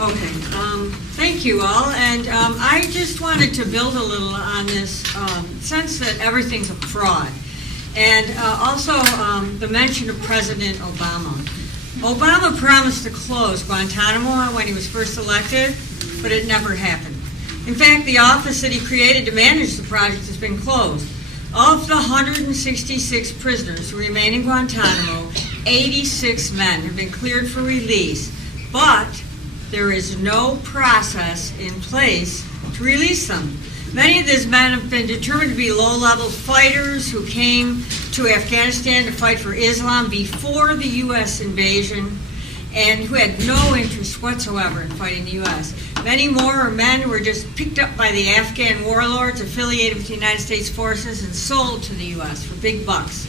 Okay, thank you all, and I just wanted to build a little on this sense that everything's a fraud, and also the mention of President Obama. Obama promised to close Guantanamo when he was first elected, but it never happened. In fact, the office that he created to manage the project has been closed. Of the 166 prisoners who remain in Guantanamo, 86 men have been cleared for release, but there is no process in place to release them. Many of these men have been determined to be low-level fighters who came to Afghanistan to fight for Islam before the U.S. invasion and who had no interest whatsoever in fighting the U.S. Many more are men who were just picked up by the Afghan warlords affiliated with the United States forces and sold to the U.S. for big bucks.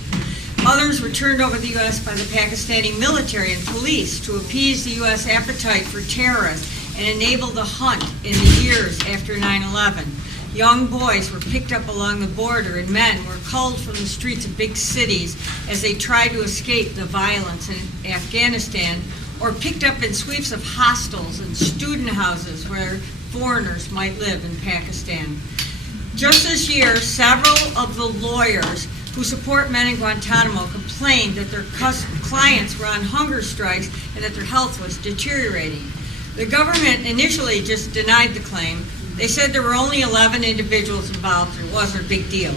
Others were turned over to the U.S. by the Pakistani military and police to appease the U.S. appetite for terrorists and enable the hunt in the years after 9/11. Young boys were picked up along the border, and men were culled from the streets of big cities as they tried to escape the violence in Afghanistan, or picked up in sweeps of hostels and student houses where foreigners might live in Pakistan. Just this year, several of the lawyers who support men in Guantanamo complained that their clients were on hunger strikes and that their health was deteriorating. The government initially just denied the claim. They said there were only 11 individuals involved and it wasn't a big deal.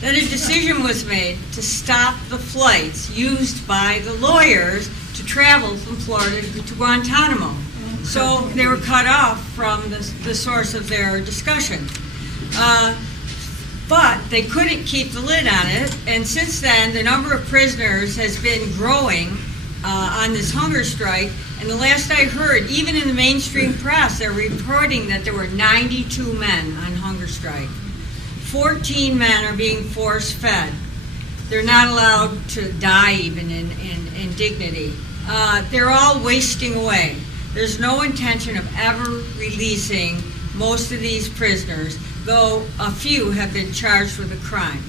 Then a decision was made to stop the flights used by the lawyers to travel from Florida to Guantanamo. So they were cut off from the source of their discussion. But they couldn't keep the lid on it, and since then the number of prisoners has been growing on this hunger strike, and the last I heard, even in the mainstream press, they're reporting that there were 92 men on hunger strike. 14 men are being force-fed. They're not allowed to die even in dignity. They're all wasting away. There's no intention of ever releasing most of these prisoners, though a few have been charged with a crime.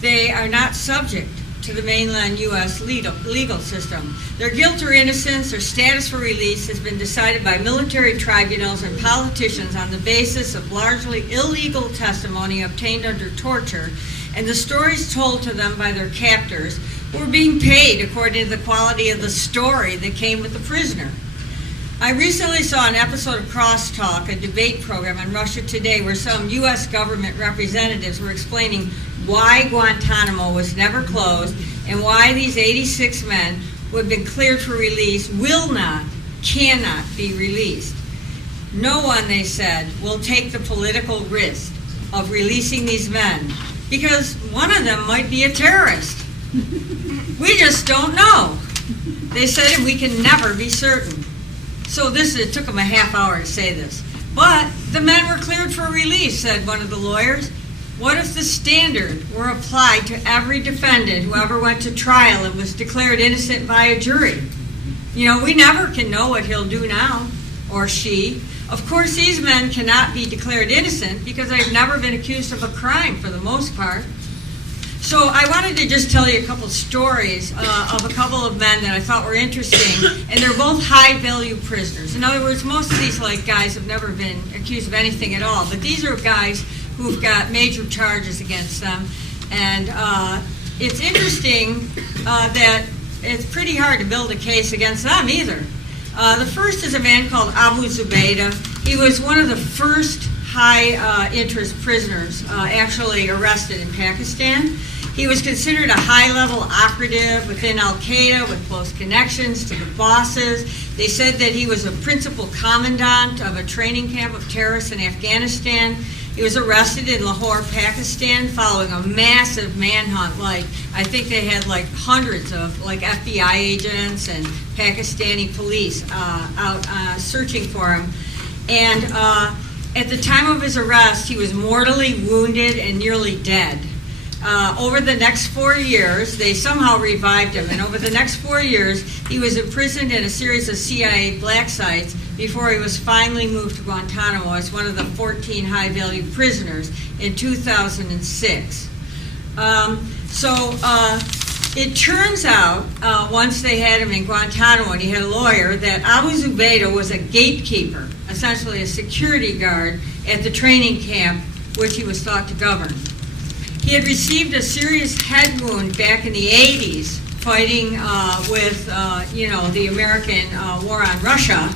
They are not subject to the mainland U.S. legal system. Their guilt or innocence or status for release has been decided by military tribunals and politicians on the basis of largely illegal testimony obtained under torture and the stories told to them by their captors, who were being paid according to the quality of the story that came with the prisoner. I recently saw an episode of Crosstalk, a debate program on Russia Today, where some U.S. government representatives were explaining why Guantanamo was never closed and why these 86 men who have been cleared for release cannot be released. No one, they said, will take the political risk of releasing these men because one of them might be a terrorist. We just don't know. They said we can never be certain. So it took them a half hour to say this. But the men were cleared for release, said one of the lawyers. What if the standard were applied to every defendant who ever went to trial and was declared innocent by a jury? You know, we never can know what he'll do now, or she. Of course, these men cannot be declared innocent because they've never been accused of a crime for the most part. So I wanted to just tell you a couple stories of a couple of men that I thought were interesting, and they're both high-value prisoners. In other words, most of these guys have never been accused of anything at all, but these are guys who've got major charges against them, and it's interesting that it's pretty hard to build a case against them either. The first is a man called Abu Zubaydah. He was one of the first high-interest prisoners actually arrested in Pakistan. He was considered a high-level operative within Al-Qaeda with close connections to the bosses. They said that he was a principal commandant of a training camp of terrorists in Afghanistan. He was arrested in Lahore, Pakistan, following a massive manhunt. I think they had hundreds of FBI agents and Pakistani police out searching for him. And at the time of his arrest, he was mortally wounded and nearly dead. Over the next 4 years, they somehow revived him, and over the next 4 years, he was imprisoned in a series of CIA black sites before he was finally moved to Guantanamo as one of the 14 high-value prisoners in 2006. It turns out, once they had him in Guantanamo and he had a lawyer, that Abu Zubaydah was a gatekeeper, essentially a security guard at the training camp which he was thought to govern. He had received a serious head wound back in the 80s fighting with, the American war on Russia,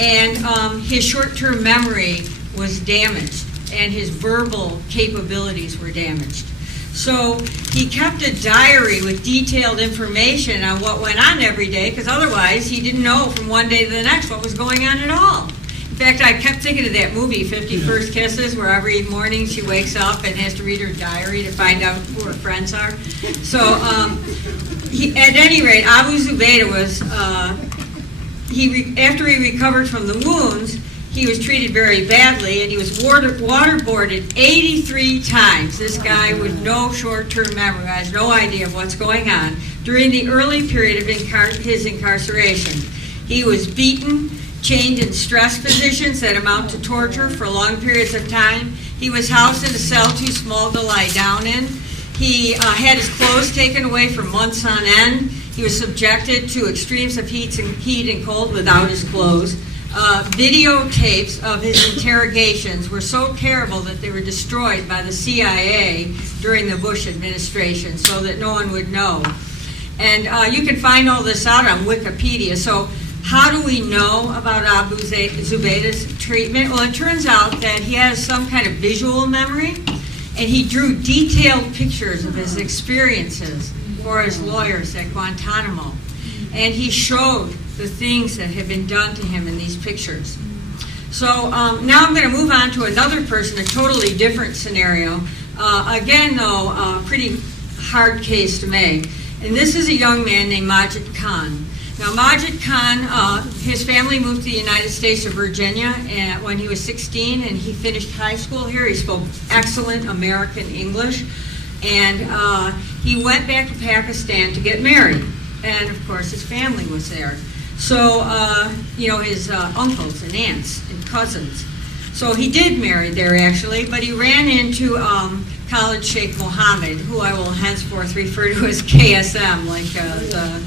and his short-term memory was damaged and his verbal capabilities were damaged. So he kept a diary with detailed information on what went on every day, because otherwise he didn't know from one day to the next what was going on at all. In fact, I kept thinking of that movie, 50 First Kisses, where every morning she wakes up and has to read her diary to find out who her friends are. So at any rate, Abu Zubaydah was, after he recovered from the wounds, he was treated very badly, and he was waterboarded 83 times. This guy with no short-term memory has no idea of what's going on during the early period of his incarceration. He was beaten, chained in stress positions that amount to torture for long periods of time. He was housed in a cell too small to lie down in. He had his clothes taken away for months on end. He was subjected to extremes of heat and cold without his clothes. Videotapes of his interrogations were so terrible that they were destroyed by the CIA during the Bush administration so that no one would know. And you can find all this out on Wikipedia. So how do we know about Abu Zubaydah's treatment? Well, it turns out that he has some kind of visual memory, and he drew detailed pictures of his experiences for his lawyers at Guantanamo. And he showed the things that had been done to him in these pictures. So now I'm going to move on to another person, a totally different scenario. Again, though, a pretty hard case to make. And this is a young man named Majid Khan. Now, Majid Khan, his family moved to the United States of Virginia when he was 16, and he finished high school here. He spoke excellent American English, and he went back to Pakistan to get married. And, of course, his family was there. So, his uncles and aunts and cousins. So he did marry there, actually, but he ran into College Sheikh Mohammed, who I will henceforth refer to as KSM, like the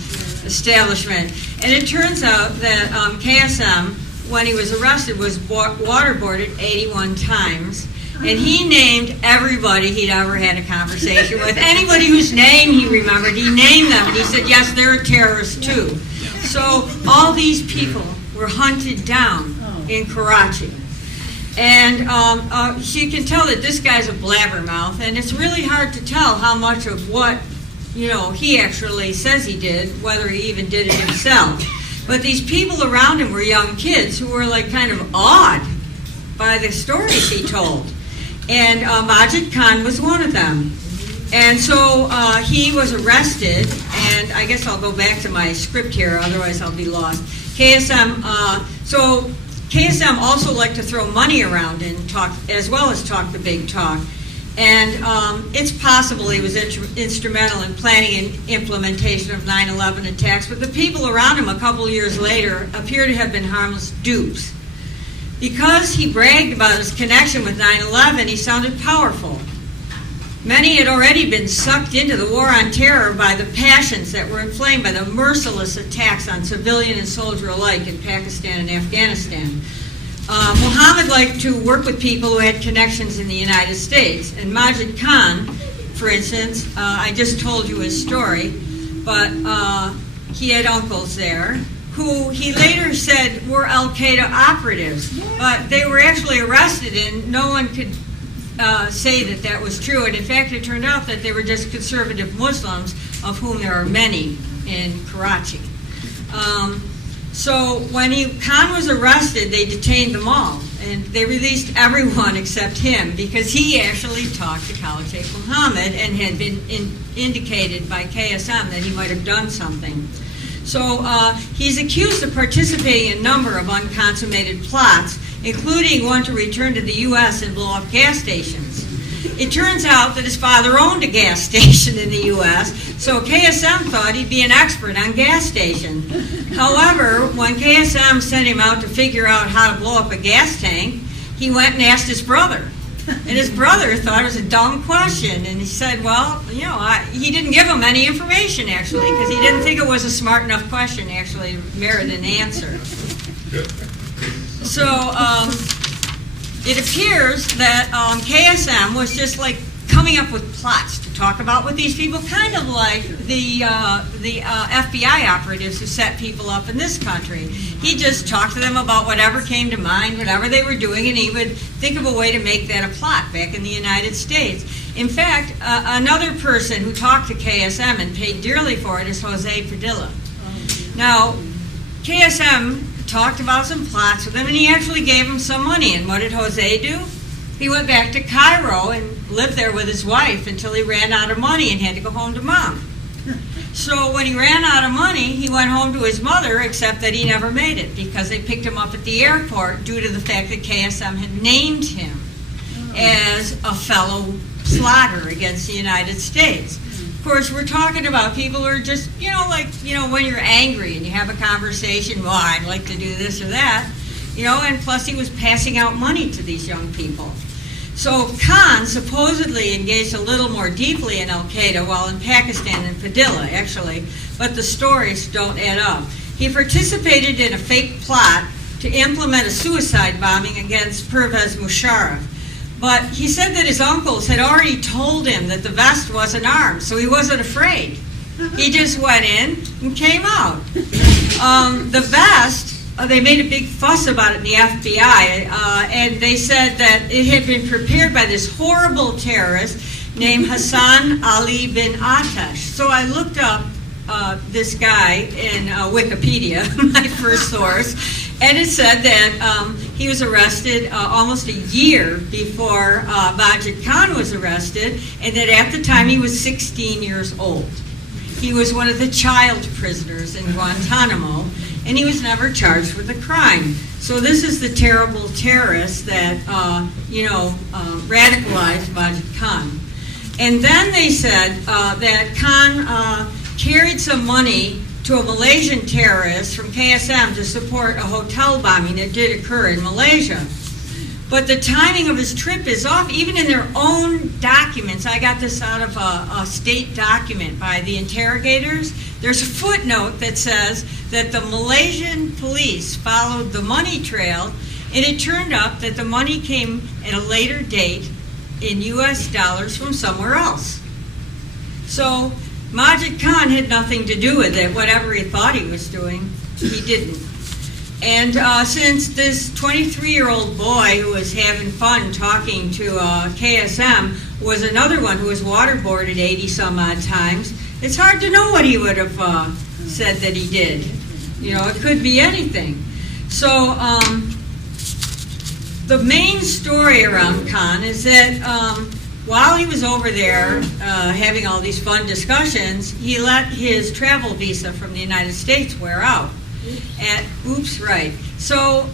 establishment. And it turns out that KSM, when he was arrested, was waterboarded 81 times. And he named everybody he'd ever had a conversation with. Anybody whose name he remembered, he named them. And he said, yes, they're terrorists too. So all these people were hunted down in Karachi. And so you can tell that this guy's a blabbermouth. And it's really hard to tell how much of what, he actually says he did, whether he even did it himself. But these people around him were young kids who were like kind of awed by the stories he told. And Majid Khan was one of them. And so he was arrested, and I guess I'll go back to my script here, otherwise I'll be lost. KSM also liked to throw money around and talk, as well as talk the big talk. And it's possible he was instrumental in planning and implementation of 9/11 attacks, but the people around him a couple years later appear to have been harmless dupes. Because he bragged about his connection with 9/11, he sounded powerful. Many had already been sucked into the war on terror by the passions that were inflamed by the merciless attacks on civilian and soldier alike in Pakistan and Afghanistan. Muhammad liked to work with people who had connections in the United States. And Majid Khan, for instance, I just told you his story, but he had uncles there who he later said were Al-Qaeda operatives. But they were actually arrested, and no one could say that that was true. And in fact, it turned out that they were just conservative Muslims, of whom there are many in Karachi. So when Khan was arrested, they detained them all. And they released everyone except him, because he actually talked to Khalid Sheikh Mohammed and had been indicated by KSM that he might have done something. So he's accused of participating in a number of unconsummated plots, including one to return to the U.S. and blow up gas stations. It turns out that his father owned a gas station in the U.S., so KSM thought he'd be an expert on gas stations. However, when KSM sent him out to figure out how to blow up a gas tank, he went and asked his brother. And his brother thought it was a dumb question, and he said, well, he didn't give him any information, actually, because he didn't think it was a smart enough question, actually, to merit an answer. So it appears that KSM was just like coming up with plots to talk about with these people, kind of like the FBI operatives who set people up in this country. He just talked to them about whatever came to mind, whatever they were doing, and he would think of a way to make that a plot back in the United States. In fact, another person who talked to KSM and paid dearly for it is Jose Padilla. Now, KSM talked about some plots with him, and he actually gave him some money. And what did Jose do? He went back to Cairo and lived there with his wife until he ran out of money and had to go home to mom. So when he ran out of money, he went home to his mother, except that he never made it because they picked him up at the airport due to the fact that KSM had named him as a fellow plotter against the United States. Of course, we're talking about people who are just, when you're angry and you have a conversation, well, I'd like to do this or that, and plus he was passing out money to these young people. So Khan supposedly engaged a little more deeply in Al-Qaeda while in Pakistan than Padilla, actually, but the stories don't add up. He participated in a fake plot to implement a suicide bombing against Pervez Musharraf. But he said that his uncles had already told him that the vest wasn't armed, so he wasn't afraid. He just went in and came out. The vest, they made a big fuss about it in the FBI, and they said that it had been prepared by this horrible terrorist named Hassan Ali bin Atash. So I looked up this guy in Wikipedia, my first source, and it said that he was arrested almost a year before Majid Khan was arrested, and that at the time he was 16 years old. He was one of the child prisoners in Guantanamo, and he was never charged with a crime. So this is the terrible terrorist that, radicalized Majid Khan. And then they said that Khan carried some money to a Malaysian terrorist from KSM to support a hotel bombing that did occur in Malaysia. But the timing of his trip is off, even in their own documents. I got this out of a state document by the interrogators. There's a footnote that says that the Malaysian police followed the money trail, and it turned up that the money came at a later date in US dollars from somewhere else. So Majid Khan had nothing to do with it. Whatever he thought he was doing, he didn't. And since this 23-year-old boy who was having fun talking to KSM was another one who was waterboarded 80-some-odd times, it's hard to know what he would have said that he did. It could be anything. So the main story around Khan is that while he was over there having all these fun discussions, he let his travel visa from the United States wear out. So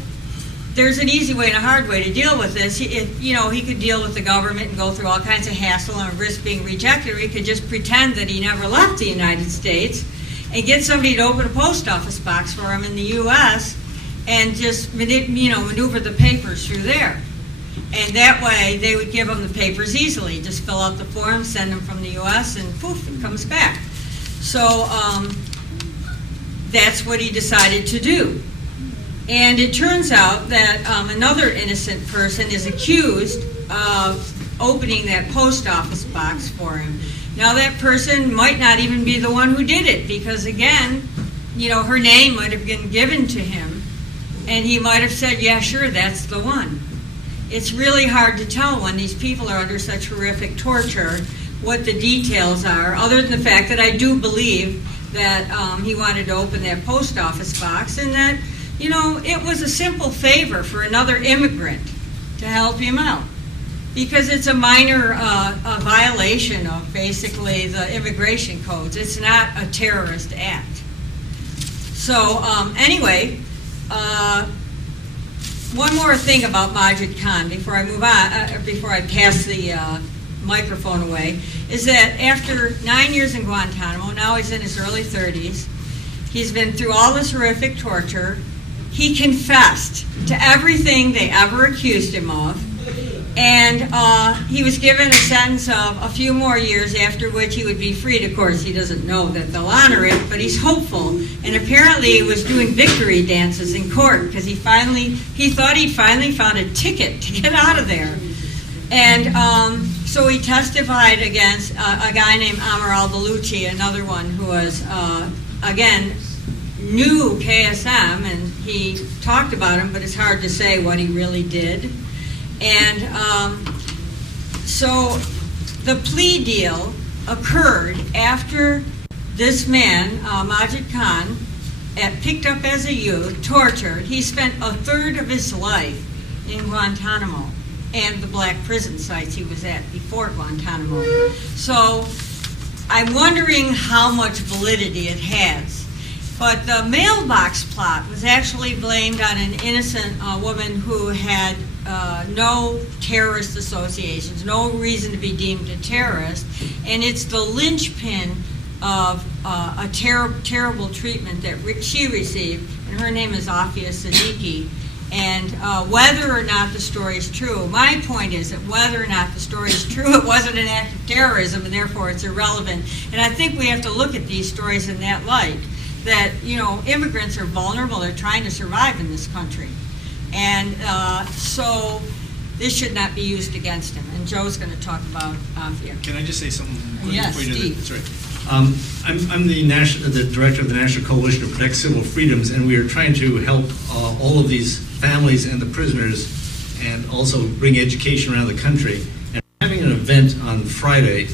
there's an easy way and a hard way to deal with this. He could deal with the government and go through all kinds of hassle and risk being rejected, or he could just pretend that he never left the United States and get somebody to open a post office box for him in the U.S. and just maneuver the papers through there. And that way they would give him the papers easily. Just fill out the form, send them from the U.S., and poof, it comes back. So that's what he decided to do. And it turns out that another innocent person is accused of opening that post office box for him. Now that person might not even be the one who did it, because again, her name might have been given to him, and he might have said, yeah, sure, that's the one. It's really hard to tell when these people are under such horrific torture what the details are, other than the fact that I do believe that he wanted to open that post office box, and that it was a simple favor for another immigrant to help him out, because it's a minor a violation of basically the immigration codes. It's not a terrorist act. So anyway, one more thing about Majid Khan before I move on, before I pass the microphone away, is that after 9 years in Guantanamo, now he's in his early 30s, he's been through all this horrific torture. He confessed to everything they ever accused him of. And he was given a sentence of a few more years, after which he would be freed. Of course, he doesn't know that they'll honor it, but he's hopeful. And apparently he was doing victory dances in court because he thought he'd finally found a ticket to get out of there. And so he testified against a guy named Amaral Bellucci, another one who was, again, knew KSM, and he talked about him, but it's hard to say what he really did. And so the plea deal occurred after this man, Majid Khan, picked up as a youth, tortured. He spent a third of his life in Guantanamo and the black prison sites he was at before Guantanamo. So I'm wondering how much validity it has. But the mailbox plot was actually blamed on an innocent woman who had no terrorist associations, no reason to be deemed a terrorist, and it's the linchpin of a terrible treatment that she received, and her name is Afia Siddiqui. And whether or not the story is true, my point is that whether or not the story is true, it wasn't an act of terrorism, and therefore it's irrelevant. And I think we have to look at these stories in that light, that, you know, immigrants are vulnerable, they're trying to survive in this country. And so this should not be used against him. And Joe's going to talk about Afia. Can I just say something? Yes, Steve. That's right. I'm the director of the National Coalition to Protect Civil Freedoms, and we are trying to help all of these families and the prisoners, and also bring education around the country. And we're having an event on Friday,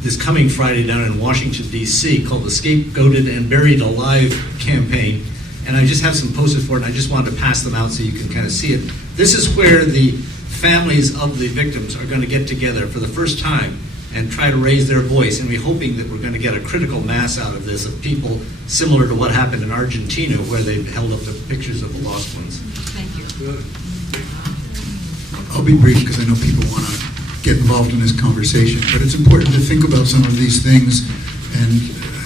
this coming Friday, down in Washington, D.C., called the Scapegoated and Buried Alive campaign. And I just have some posters for it, and I just wanted to pass them out so you can kind of see it. This is where the families of the victims are going to get together for the first time and try to raise their voice. And we're hoping that we're going to get a critical mass out of this, of people similar to what happened in Argentina, where they held up the pictures of the lost ones. Thank you. I'll be brief because I know people want to get involved in this conversation, but it's important to think about some of these things, and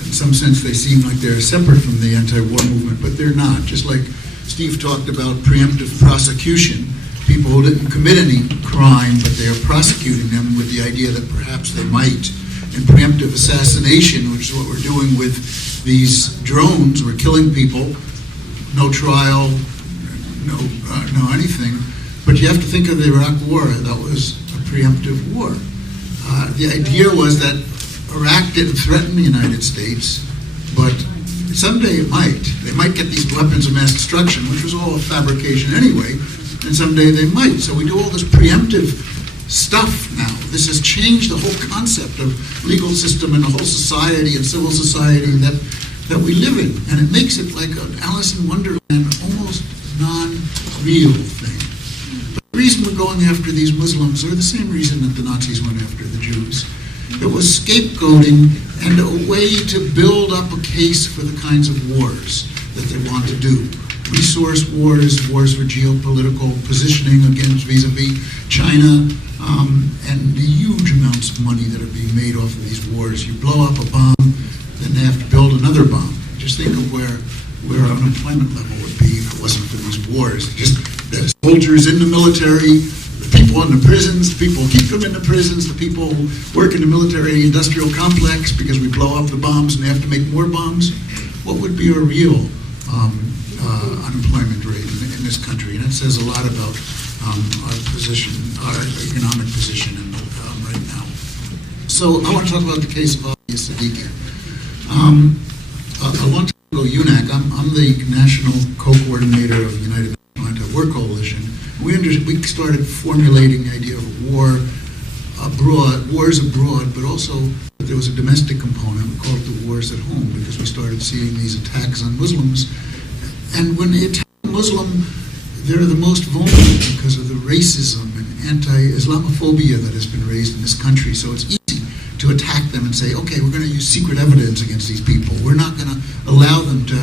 in some sense they seem like they're separate from the anti-war movement, but they're not. Just like Steve talked about preemptive prosecution, people who didn't commit any crime, but they are prosecuting them with the idea that perhaps they might. And preemptive assassination, which is what we're doing with these drones, we're killing people, no trial, no anything. But you have to think of the Iraq War. That was a preemptive war. The idea was that Iraq didn't threaten the United States, but someday it might. They might get these weapons of mass destruction, which was all a fabrication anyway, and someday they might. So we do all this preemptive stuff now. This has changed the whole concept of legal system and the whole society and civil society that we live in. And it makes it like an Alice in Wonderland, almost non-real thing. But the reason we're going after these Muslims are the same reason that the Nazis went after the Jews. It was scapegoating and a way to build up a case for the kinds of wars that they want to do. Resource wars, wars for geopolitical positioning against vis-a-vis China, and the huge amounts of money that are being made off of these wars. You blow up a bomb, then they have to build another bomb. Just think of where our unemployment level would be if it wasn't for these wars. Just the soldiers in the military, the people in the prisons, the people who keep them in the prisons, the people who work in the military-industrial complex because we blow up the bombs and they have to make more bombs. What would be a real unemployment rate in this country? And that says a lot about our position, our economic position right now. So I want to talk about the case of Afia Siddiqui. A long time ago, UNAC, I'm the national co-coordinator of the United Nations Anti-War Coalition. We started formulating the idea of wars abroad, but also there was a domestic component. We called it the wars at home, because we started seeing these attacks on Muslims. And when they attack a Muslim, they're the most vulnerable because of the racism and anti-Islamophobia that has been raised in this country. So it's easy to attack them and say, okay, we're going to use secret evidence against these people. We're not going to allow them to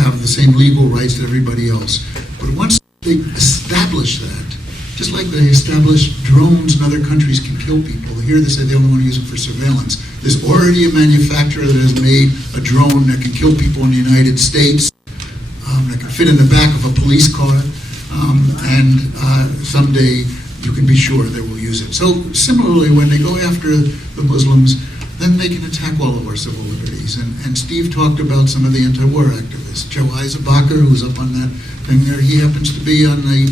have the same legal rights that everybody else. But once they establish that, just like they establish drones in other countries can kill people, here they say they only want to use them for surveillance. There's already a manufacturer that has made a drone that can kill people in the United States, that can fit in the back of a police car. Someday you can be sure they will use it. So similarly, when they go after the Muslims, then they can attack all of our civil liberties. And Steve talked about some of the anti-war activists. Joe Eisenbacher, who's up on that thing there, he happens to be on the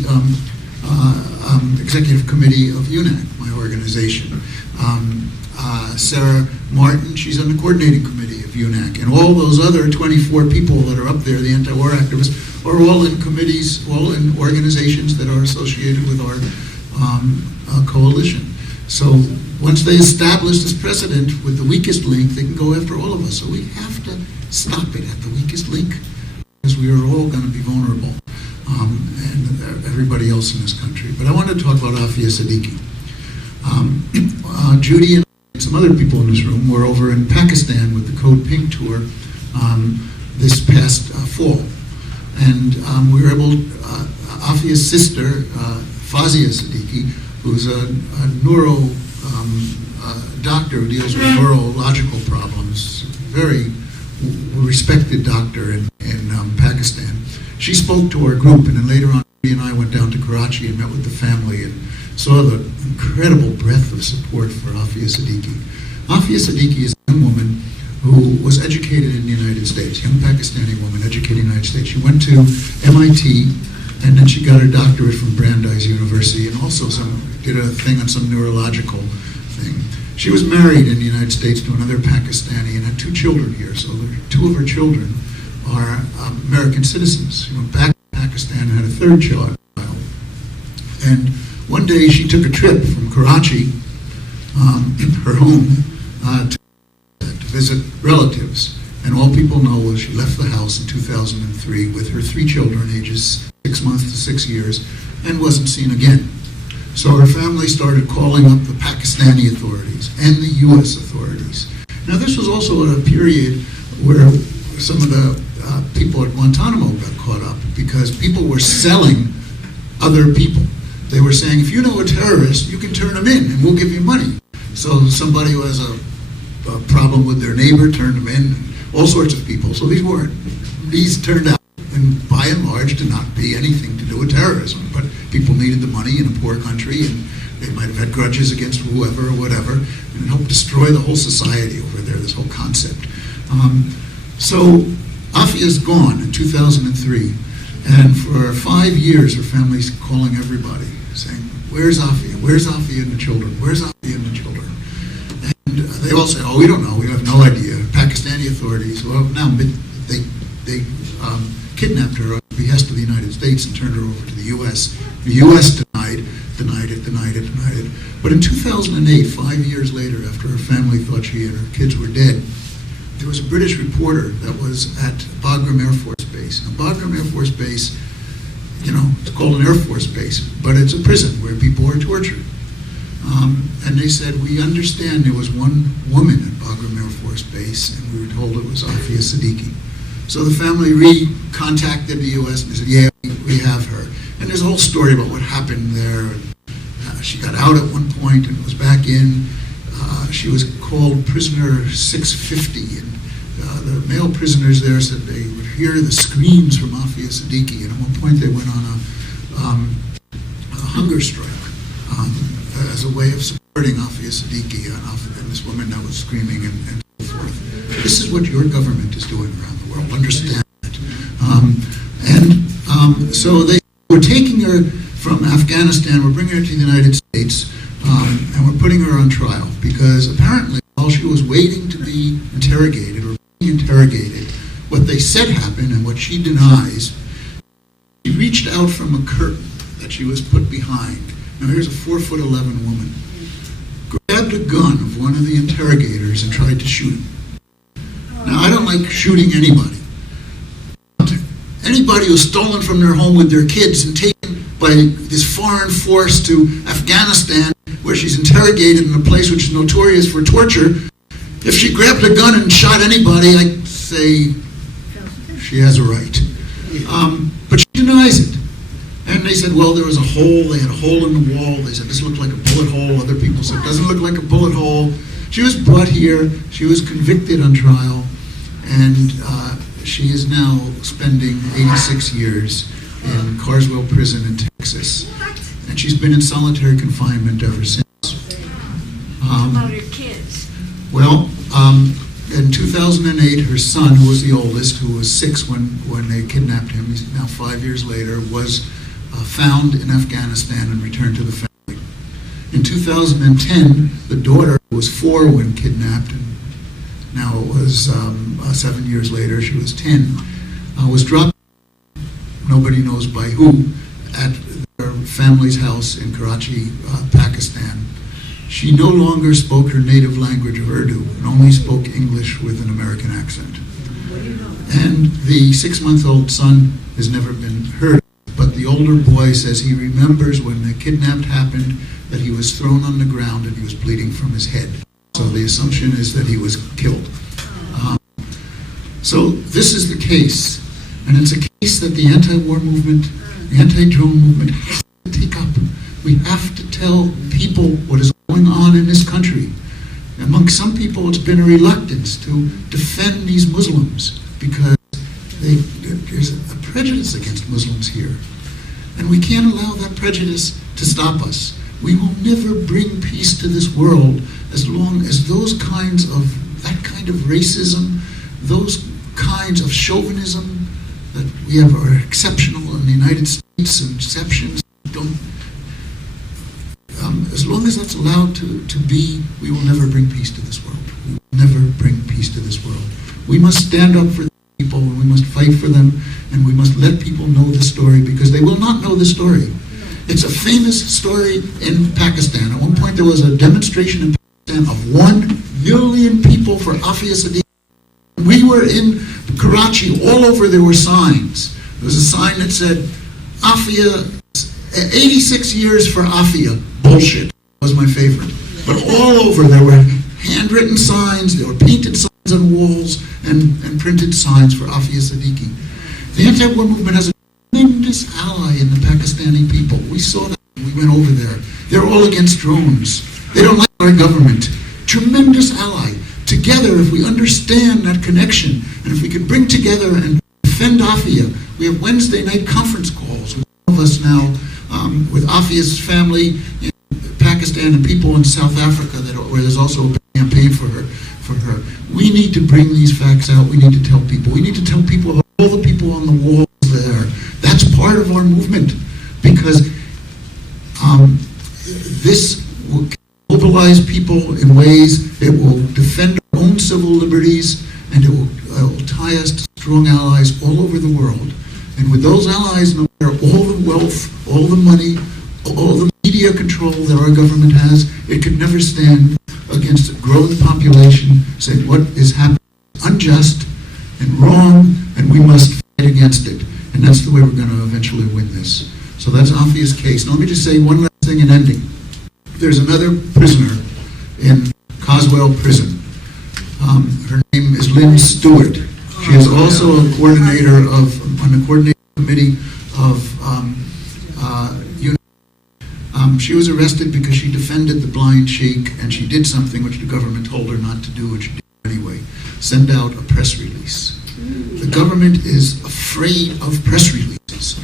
executive committee of UNAC, my organization. Sarah Martin, she's on the coordinating committee of UNAC. And all those other 24 people that are up there, the anti-war activists, are all in committees, all in organizations that are associated with our coalition. So once they establish this precedent with the weakest link, they can go after all of us. So we have to stop it at the weakest link, because we are all going to be vulnerable, and everybody else in this country. But I want to talk about Afia Siddiqui. Judy and some other people in this room were over in Pakistan with the Code Pink tour this past fall. And we were able, Afia's sister, Fazia Siddiqui, who's a neuro doctor who deals with neurological problems, very respected doctor in Pakistan. She spoke to our group, and then later on, she and I went down to Karachi and met with the family and saw the incredible breadth of support for Afia Siddiqui. Afia Siddiqui is a young woman who was educated in the United States, young Pakistani woman educated in the United States. She went to MIT, and then she got her doctorate from Brandeis University, and also did a thing on some neurological thing. She was married in the United States to another Pakistani and had 2 children here. So 2 of her children are American citizens. She went back to Pakistan and had a 3rd child. And one day she took a trip from Karachi, her home, to visit relatives. And all people know was she left the house in 2003 with her 3 children, ages 6 months to 6 years, and wasn't seen again. So her family started calling up the Pakistani authorities and the U.S. authorities. Now this was also at a period where some of the people at Guantanamo got caught up, because people were selling other people. They were saying, if you know a terrorist, you can turn them in and we'll give you money. So somebody who has a problem with their neighbor turned them in, all sorts of people. So these turned out, and by and large, to not be anything to do with terrorism. But people needed the money in a poor country, and they might have had grudges against whoever or whatever, and it helped destroy the whole society over there, this whole concept. So Afia's gone in 2003, and for 5 years her family's calling everybody, saying, where's Afia? Where's Afia and the children? Where's Afia and the children? And they all say, oh, we don't know, we have no idea. Pakistani authorities, well, now they kidnapped her on the behest of the United States and turned her over to the U.S. The U.S. denied it. But in 2008, 5 years later, after her family thought she and her kids were dead, there was a British reporter that was at Bagram Air Force Base. Now, Bagram Air Force Base, it's called an Air Force base, but it's a prison where people are tortured. And they said, we understand there was one woman at Bagram Air Force Base, and we were told it was Afia Siddiqui. So the family contacted the U.S. and they said, yeah, we have her. And there's a whole story about what happened there. She got out at one point and was back in. She was called prisoner 650, and the male prisoners there said they would hear the screams from Afia Siddiqui, and at one point they went on a hunger strike as a way of supporting Afia Siddiqui and this woman that was screaming and so forth. This is what your government is doing around the world. Understand that. So they were taking her from Afghanistan, we're bringing her to the United States, and we're putting her on trial, because apparently while she was waiting to be interrogated, or being interrogated, what they said happened and what she denies, she reached out from a curtain that she was put behind. Now here's a 4'11" woman, grabbed a gun of one of the interrogators and tried to shoot him. Now I don't like shooting anybody. Anybody who's stolen from their home with their kids and taken by this foreign force to Afghanistan, where she's interrogated in a place which is notorious for torture, if she grabbed a gun and shot anybody, I'd say she has a right. But she denies it. And they said, well, there was a hole, they had a hole in the wall. They said, this looked like a bullet hole. Other people said, it doesn't look like a bullet hole. She was brought here, she was convicted on trial, and she is now spending 86 years in Carswell Prison in Texas. And she's been in solitary confinement ever since. What about her kids? Well, in 2008, her son, who was the oldest, who was 6 when they kidnapped him, he's now 5 years later, was found in Afghanistan and returned to the family. In 2010, the daughter was 4 when kidnapped, and now it was 7 years later, she was 10, was dropped, nobody knows by who, at their family's house in Karachi, Pakistan. She no longer spoke her native language of Urdu and only spoke English with an American accent. And the 6-month-old son has never been heard, but the older boy says he remembers when the kidnapping happened that he was thrown on the ground and he was bleeding from his head. So the assumption is that he was killed. So this is the case, and it's a case that the anti-war movement, the anti-drone movement has to take up. We have to tell people what is going on in this country. Among some people, it's been a reluctance to defend these Muslims because there's a prejudice against Muslims here. And we can't allow that prejudice to stop us. We will never bring peace to this world as long as that kind of racism, those kinds of chauvinism that we have are exceptional in the United States, and exceptions don't. As long as that's allowed to be, we will never bring peace to this world. We will never bring peace to this world. We must stand up for people, and we must fight for them, and we must let people know the story, because they will not know the story. It's a famous story in Pakistan. At one point there was a demonstration in Pakistan of 1 million people for Afia Siddiqui. We were in Karachi, all over there were signs. There was a sign that said, Afia, 86 years for Afia. Bullshit was my favorite. But all over there were handwritten signs, there were painted signs on walls, and printed signs for Afia Siddiqui. The anti-war movement has a tremendous ally in the Pakistani people. We saw that when we went over there. They're all against drones. They don't like our government. Tremendous ally. Together, if we understand that connection, and if we can bring together and defend Afia, we have Wednesday night conference calls with all of us now, with Afia's family in Pakistan and people in South Africa, where there's also a campaign for her. We need to bring these facts out. We need to tell people. We need to tell people about all the people on the walls there. That's part of our movement, because this will mobilize people in ways that will defend our own civil liberties, and it will tie us to strong allies all over the world. And with those allies, no matter all the wealth, all the money, all the media control that our government has, it could never stand against a growing population saying what is happening is unjust and wrong, and we must fight against it. And that's the way we're going to eventually win this. So that's Afia's case. Now let me just say one last thing in ending. There's another prisoner in Carswell Prison. Her name is Lynn Stewart. She is also a coordinator on the coordinating committee of she was arrested because she defended the blind sheik, and she did something which the government told her not to do, which she did anyway. Send out a press release. The government is afraid of press releases,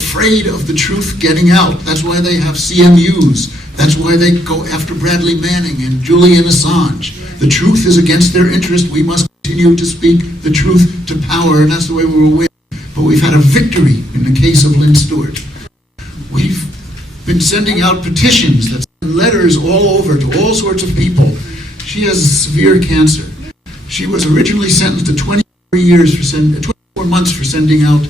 afraid of the truth getting out. That's why they have CMUs. That's why they go after Bradley Manning and Julian Assange. The truth is against their interest. We must continue to speak the truth to power, and that's the way we will win. But we've had a victory in the case of Lynn Stewart. We've been sending out petitions that send letters all over to all sorts of people. She has severe cancer. She was originally sentenced to 24 months for sending out,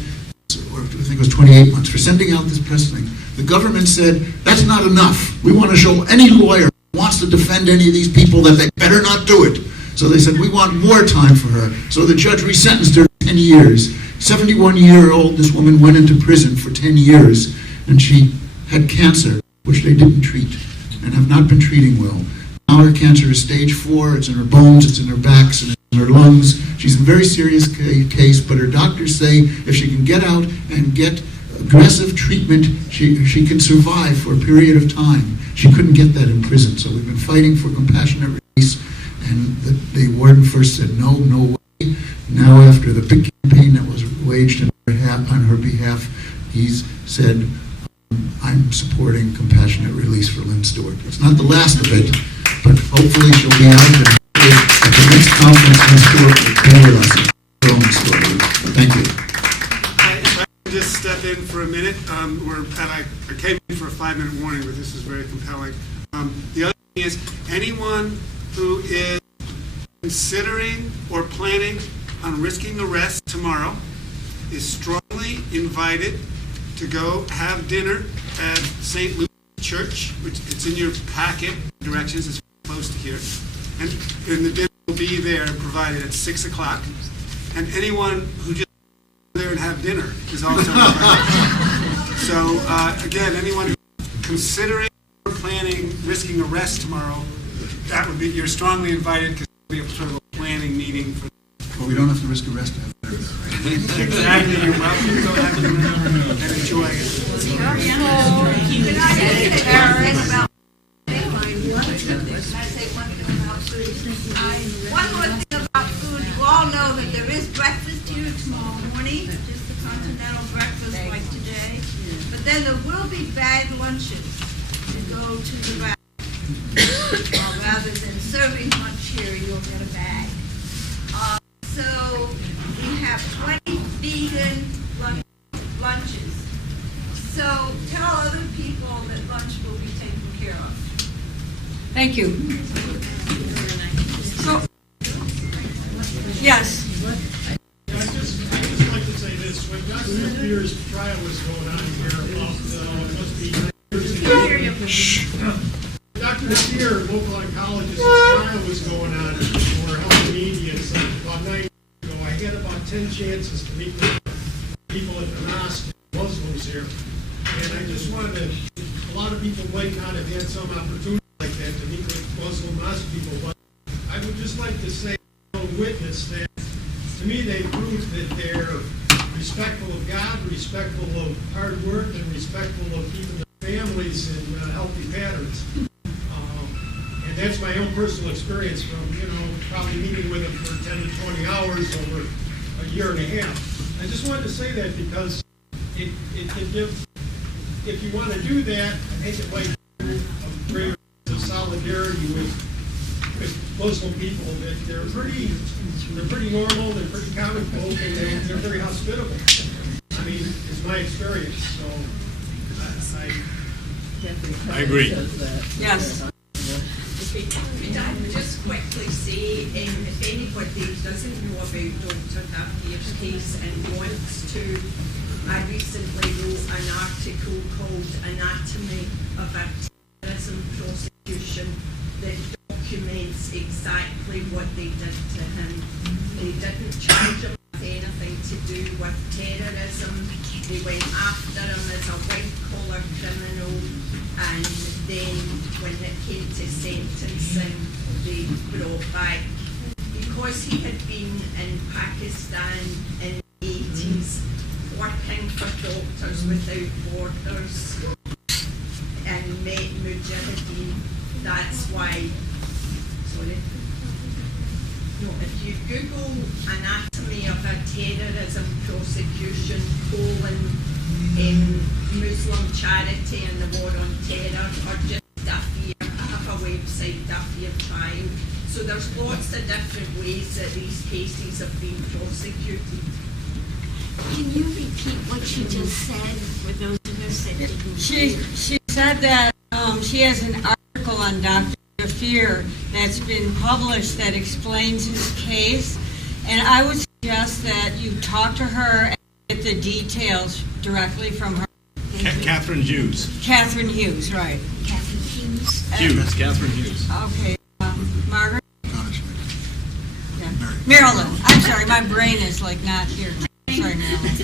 or I think it was 28 months, for sending out this press thing. The government said, that's not enough. We want to show any lawyer who wants to defend any of these people that they better not do it. So they said, we want more time for her. So the judge resentenced her to 10 years. 71-year-old, this woman went into prison for 10 years, and she had cancer, which they didn't treat, and have not been treating well. Now her cancer is stage 4, it's in her bones, it's in her backs, and it's in her lungs. She's in a very serious case, but her doctors say if she can get out and get aggressive treatment, she can survive for a period of time. She couldn't get that in prison, so we've been fighting for compassionate release, and the warden first said no way. Now after the big campaign that was waged on her behalf, he's said, I'm supporting compassionate release for Lynn Stewart. It's not the last of it, but hopefully she'll be out and at the next conference, Lynn Stewart will be with us and her own story. Thank you. If I can just step in for a minute, I came in for a 5-minute warning, but this is very compelling. The other thing is, anyone who is considering or planning on risking arrest tomorrow is strongly invited to go have dinner at St. Luke's Church, which it's in your packet, directions, it's close to here. And the dinner will be there provided at 6 o'clock. And anyone who just go there and have dinner is also invited. So, again, anyone who's considering or planning risking arrest tomorrow, that would be, you're strongly invited because it'll be a sort of a planning meeting for. Well, we don't have to risk arrest to have dinner. Exactly, you're welcome to go have dinner and enjoy it. One more thing about food. You all know that there is breakfast here tomorrow morning, just a continental breakfast like today. But then there will be bag lunches to go to the back. Rather than serving lunch here, you'll get a bag. So we have 20 vegan lunches. So tell other people that lunch will be taken care of. Thank you. So, yes. I'd just like to say this. When Dr. Fear's trial was going on here about, it must be 9 years ago. Dr. Fear, local oncologist, trial was going on for health media. So about 9 years ago, I had about 10 chances to meet with people at the mosque, Muslims here. And I just wanted to, a lot of people might not have had some opportunity like that to meet with Muslim mosque people, but I would just like to say, witness that, to me, they proved that they're respectful of God, respectful of hard work, and respectful of keeping their families in healthy patterns. And that's my own personal experience from, probably meeting with them for 10 to 20 hours over a year and a half. I just wanted to say that because it can give, if you want to do that, I think it might a greater solidarity with Muslim people, that they're pretty normal, they're pretty common folk, and they're very hospitable. I mean, it's my experience, so I agree. Yes. Could I just quickly say, if anybody doesn't know about Dr. Daffier's case and wants to, I recently wrote an article called Anatomy of a Terrorism Prosecution that documents exactly what they did to him. They didn't charge him with anything to do with terrorism. They went after him as a white-collar criminal, and then when it came to sentencing, they brought back, because he had been in Pakistan in the 80s, working for Doctors Without Borders and met Mujahideen. That's why, sorry. No, if you Google Anatomy of a Terrorism Prosecution, Muslim Charity and the War on Terror, or just Dafir, I have a website, Dafir Trial. So there's lots of different ways that these cases have been prosecuted. Can you repeat what she just said for those of us that didn't? She said that she has an article on Dr. Dafir that's been published that explains his case, and I would suggest that you talk to her and get the details directly from her. Catherine Hughes. Catherine Hughes, right. Catherine Hughes. Hughes, Catherine Hughes. Okay, Margaret? Honestly. Yeah. Mary. Marilyn. I'm sorry, my brain is like not here. Sorry, Marilyn.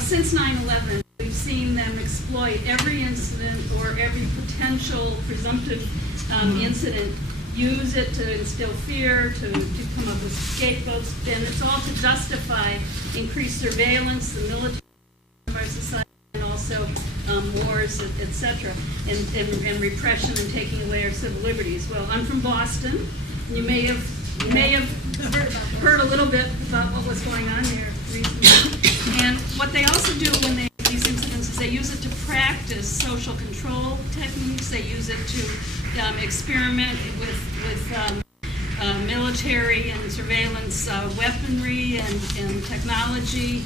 Since 9/11, we've seen them exploit every incident or every potential presumptive incident, use it to instill fear, to come up with scapegoats, and it's all to justify increased surveillance, the military of our society, and also wars, etc., and repression and taking away our civil liberties. Well, I'm from Boston. You may have may have heard a little bit about what was going on there recently. And what they also do when they have these incidents is they use it to practice social control techniques. They use it to experiment with military and surveillance weaponry and technology.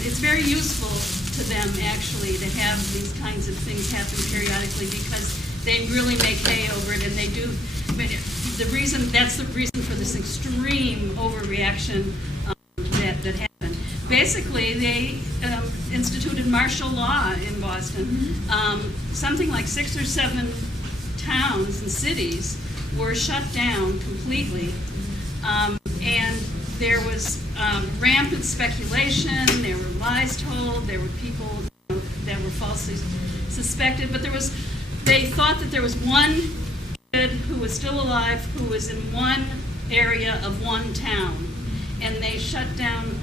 It's very useful to them, actually, to have these kinds of things happen periodically because they really make hay over it, and they do. I mean, that's the reason for this extreme overreaction that happened. Basically, they instituted martial law in Boston. Something like 6 or 7 towns and cities were shut down completely, and there was rampant speculation, there were lies told, there were people that were falsely suspected, but they thought that there was one kid who was still alive who was in one area of one town, and they shut down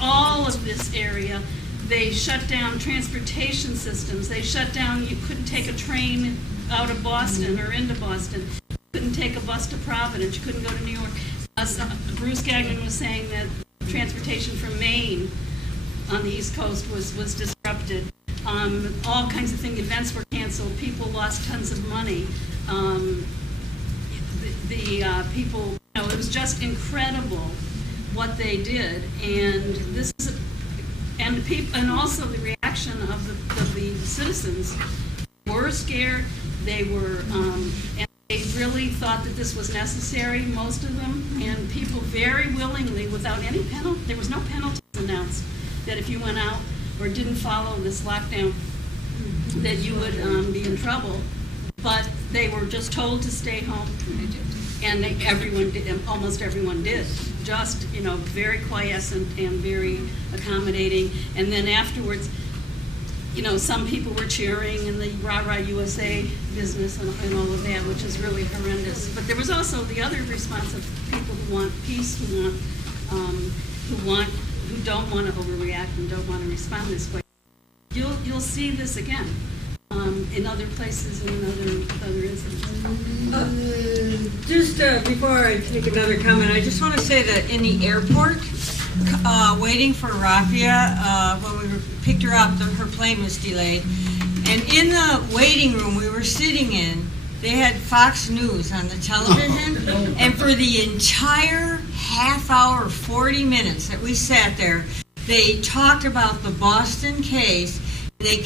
all of this area. They shut down transportation systems. They shut down, you couldn't take a train out of Boston or into Boston. You couldn't take a bus to Providence. You couldn't go to New York. Bruce Gagnon was saying that transportation from Maine on the East Coast was disrupted. All kinds of things, events were canceled. People lost tons of money. The people, it was just incredible what they did, and this is, and also the reaction of the citizens were scared. They were, and they really thought that this was necessary, most of them, and people very willingly, without any penalty, there was no penalties announced, that if you went out or didn't follow this lockdown, that you would be in trouble. But they were just told to stay home, and everyone did, almost everyone did. Just, very quiescent and very accommodating. And then afterwards, some people were cheering in the rah-rah USA business and all of that, which is really horrendous. But there was also the other response of people who want peace, who don't want to overreact and don't want to respond this way. You'll see this again in other places and in other incidents. Just before I take another comment, I just want to say that in the airport, waiting for Rafia, when we picked her up, her plane was delayed. And in the waiting room we were sitting in, they had Fox News on the television. And for the entire half hour, 40 minutes that we sat there, they talked about the Boston case. They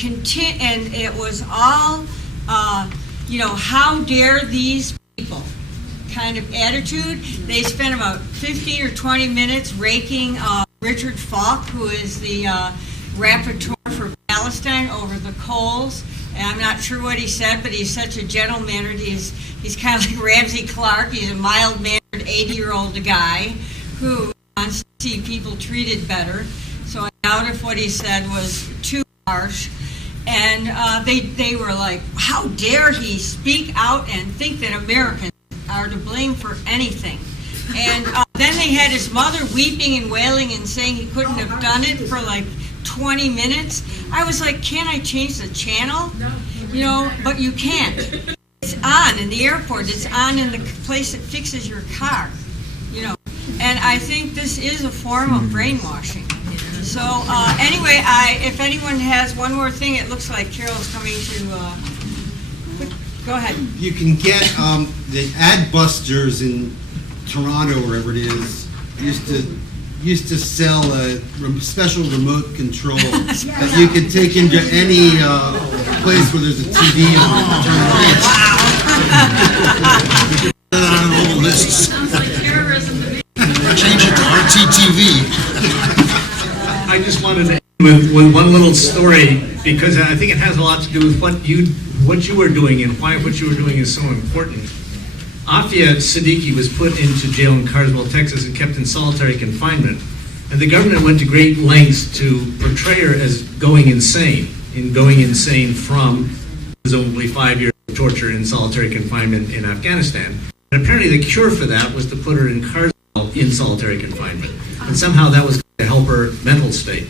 and it was all, how dare these people kind of attitude. They spent about 15 or 20 minutes raking Richard Falk, who is the rapporteur for Palestine, over the coals. And I'm not sure what he said, but he's such a gentle-mannered. He's kind of like Ramsey Clark. He's a mild-mannered 80-year-old guy who wants to see people treated better. So I doubt if what he said was too harsh. And they were like, how dare he speak out and think that Americans are to blame for anything. And then they had his mother weeping and wailing and saying he couldn't have done it for like 20 minutes. I was like, can't I change the channel? But you can't. It's on in the airport. It's on in the place that fixes your car. And I think this is a form of brainwashing. So anyway, if anyone has one more thing, it looks like Carol's coming to. Go ahead. You can get the Adbusters in Toronto, wherever it is, used to sell a special remote control that you could take into any place where there's a TV on it. On all the lists. Sounds like terrorism to me. Change it to RTTV. I just wanted to end with one little story, because I think it has a lot to do with what you were doing and why what you were doing is so important. Afia Siddiqui was put into jail in Carswell, Texas, and kept in solitary confinement. And the government went to great lengths to portray her as going insane from presumably 5 years of torture in solitary confinement in Afghanistan. And apparently the cure for that was to put her in Carswell in solitary confinement. And somehow that was to help her mental state.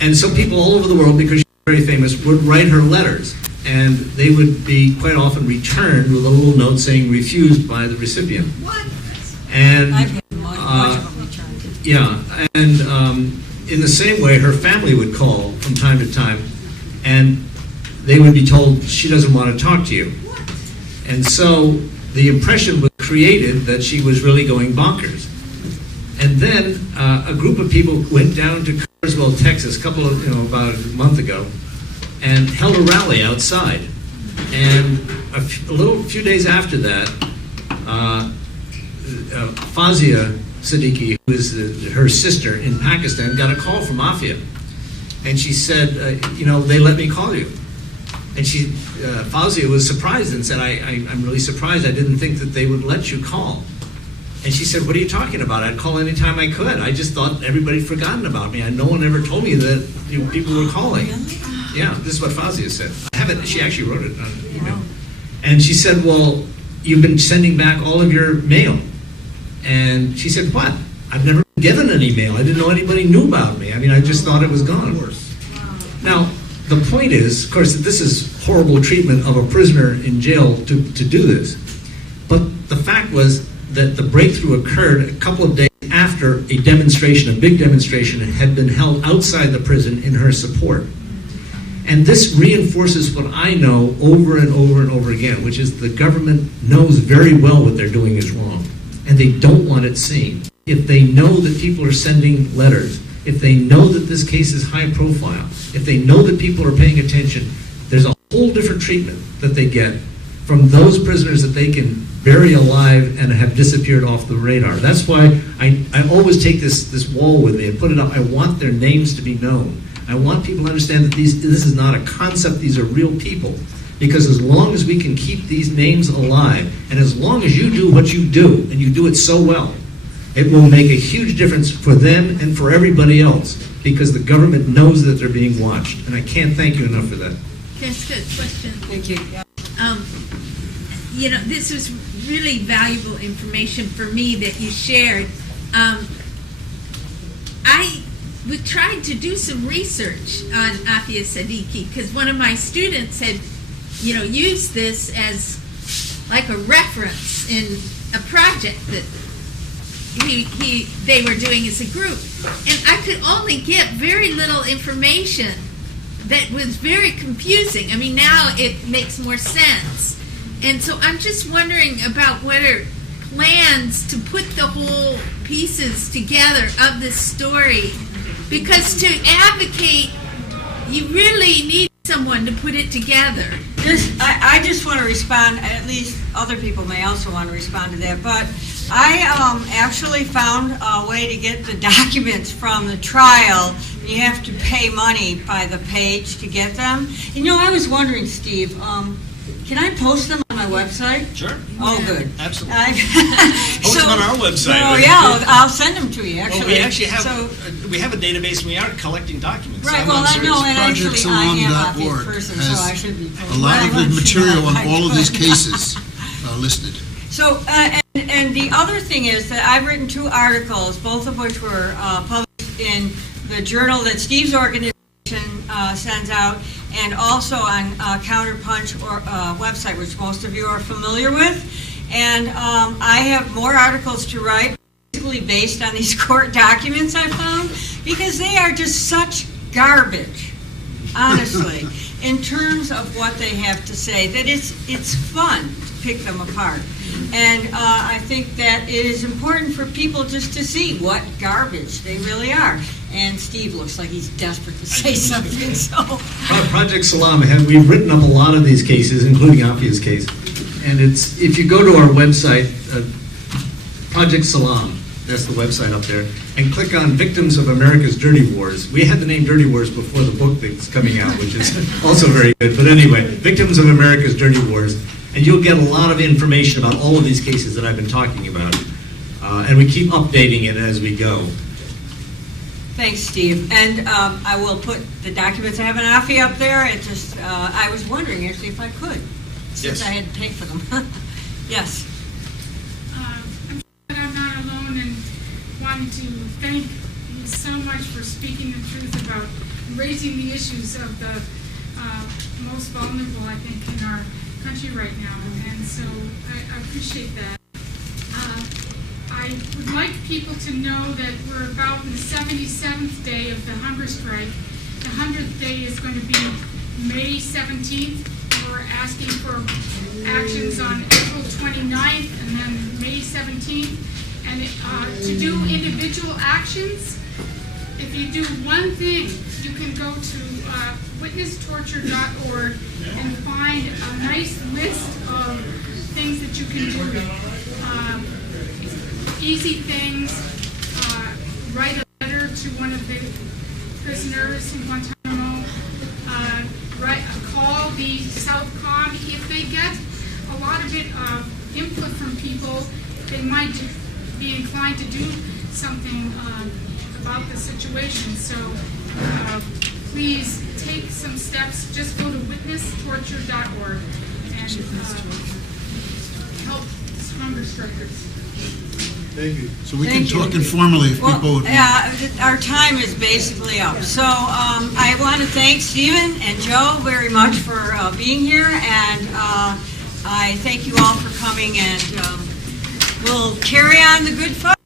And so people all over the world, because she's very famous, would write her letters. and they would be quite often returned with a little note saying refused by the recipient. What? And I've had much of them returned. yeah, and in the same way, her family would call from time to time, and they would be told she doesn't want to talk to you. And so the impression was created that she was really going bonkers. And then a group of people went down to Carswell, Texas, about a month ago, and held a rally outside. And a few days after that, Fazia Siddiqui, who is her sister in Pakistan, got a call from Afia. And she said, they let me call you. And Fazia was surprised and said, I'm really surprised. I didn't think that they would let you call. And she said, what are you talking about? I'd call anytime I could. I just thought everybody'd forgotten about me. No one ever told me that people were calling. Yeah, this is what Fazia said. She actually wrote it on email. And she said, well, you've been sending back all of your mail. And she said, what? I've never been given any mail. I didn't know anybody knew about me. I just thought it was gone. Now, the point is, of course, that this is horrible treatment of a prisoner in jail to do this. But the fact was that the breakthrough occurred a couple of days after a demonstration, a big demonstration, had been held outside the prison in her support. And this reinforces what I know over and over and over again, which is the government knows very well what they're doing is wrong, and they don't want it seen. If they know that people are sending letters, if they know that this case is high profile, if they know that people are paying attention, there's a whole different treatment that they get from those prisoners that they can bury alive and have disappeared off the radar. That's why I always take this wall with me and put it up. I want their names to be known. I want people to understand that this is not a concept, these are real people. Because as long as we can keep these names alive, and as long as you do what you do, and you do it so well, it will make a huge difference for them and for everybody else, because the government knows that they're being watched. And I can't thank you enough for that. That's a good question. Thank you. This was really valuable information for me that you shared. We tried to do some research on Afia Siddiqui because one of my students had, used this as like a reference in a project that they were doing as a group, and I could only get very little information. That was very confusing. Now it makes more sense, and so I'm just wondering about what are plans to put the whole pieces together of this story. Because to advocate, you really need someone to put it together. I just want to respond, at least other people may also want to respond to that, but I actually found a way to get the documents from the trial. You have to pay money by the page to get them. I was wondering, Steve, can I post them on my website? Sure. Oh, good. Absolutely. Post them on our website. Oh, yeah, I'll send them to you, actually. Well, we actually have a database, and we are collecting documents. Right, So well, I know, and actually I am a ProjectSalam.org person, so I should be. a lot of the material on all of these cases listed. So, and the other thing is that I've written 2 articles, both of which were published in the journal that Steve's organization sends out, and also on Counterpunch website, which most of you are familiar with. And I have more articles to write, basically based on these court documents I found, because they are just such garbage, honestly, in terms of what they have to say, that it's fun to pick them apart. And I think that it is important for people just to see what garbage they really are. And Steve looks like he's desperate to say something, so. Project Salam, we've written up a lot of these cases, including Afia's case. And if you go to our website, Project Salam, that's the website up there, and click on Victims of America's Dirty Wars. We had the name Dirty Wars before the book that's coming out, which is also very good. But anyway, Victims of America's Dirty Wars. And you'll get a lot of information about all of these cases that I've been talking about. And we keep updating it as we go. Thanks, Steve. And I will put the documents I have in Afia up there. It just, I was wondering actually if I could, since Yes. I had to pay for them. Yes. I'm sure that I'm not alone in wanting to thank you so much for speaking the truth about raising the issues of the most vulnerable, I think, in our country right now, and so I appreciate that. I would like people to know that we're about in the 77th day of the hunger strike. The 100th day is going to be May 17th. We're asking for actions on April 29th and then May 17th. And to do individual actions, if you do one thing, you can go to witnesstorture.org and find a nice list of things that you can do. Easy things, write a letter to one of the prisoners in Guantanamo, call the Southcom. If they get a lot of input from people, they might be inclined to do something about the situation. So please take some steps. Just go to witnesstorture.org and help hunger strikers. Thank you. So we can Thank you. talk informally if people would. Yeah, our time is basically up. So I want to thank Stephen and Joe very much for being here, and I thank you all for coming, and we'll carry on the good fight.